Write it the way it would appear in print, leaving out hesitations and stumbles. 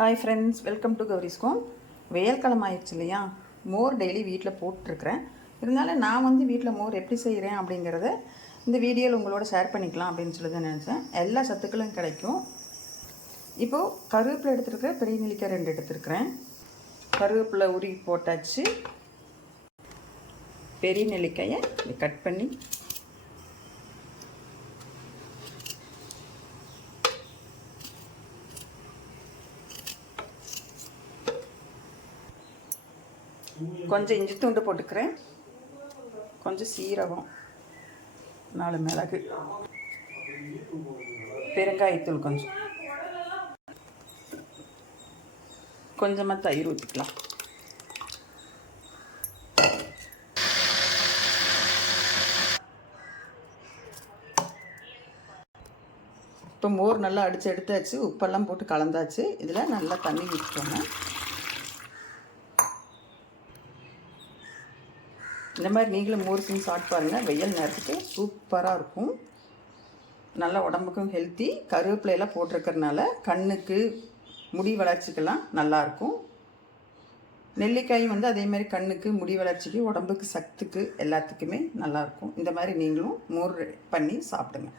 Hi friends, welcome to Gowri's home. வெயில் காலம் ஆயிடுச்சு இல்லையா? மோர் டெய்லி வீட்டில் போட்டிருக்கிறேன். இருந்தாலும் நான் வீட்டில் மோர் எப்படி செய்கிறேன் அப்படிங்கிறத இந்த வீடியோவில் உங்களோட ஷேர் பண்ணிக்கலாம் அப்படின்னு சொல்லி தான் நினச்சேன். எல்லா சத்துக்களும் கிடைக்கும். இப்போது கருவேப்பிலை எடுத்துருக்கிறேன், பெரிய நெல்லிக்காய் 2 எடுத்துருக்கிறேன். கருவேப்பிலை உருவி போட்டாச்சு. பெரிய நெல்லிக்காயை கட் பண்ணி கொஞ்சம் இஞ்சி துண்டு போட்டுக்கிறேன், கொஞ்சம் சீரகம், 4 மிளகு, பெருங்காயத்தூள் கொஞ்சமாக தயிர் ஊற்றிக்கலாம். இப்போ மோர் நல்லா அடித்து எடுத்தாச்சு, உப்பெல்லாம் போட்டு கலந்தாச்சு. இதில் நல்லா தண்ணி ஊற்றிக்கோங்க. இந்த மாதிரி நீங்களும் மோர் செஞ்சு சாப்பிட்டு பாருங்கள். வெயில் நேரத்துக்கு சூப்பராக இருக்கும். நல்ல உடம்புக்கும் ஹெல்த்தி. கருவேப்பிலையெல்லாம் போட்டிருக்கிறதுனால கண்ணுக்கு, முடி வளர்ச்சிக்கெல்லாம் நல்லாயிருக்கும். நெல்லிக்காயும் அதேமாதிரி கண்ணுக்கு, முடி வளர்ச்சிக்கு, உடம்புக்கு சத்துக்கு எல்லாத்துக்குமே நல்லாயிருக்கும். இந்த மாதிரி நீங்களும் மோர் பண்ணி சாப்பிடுங்க.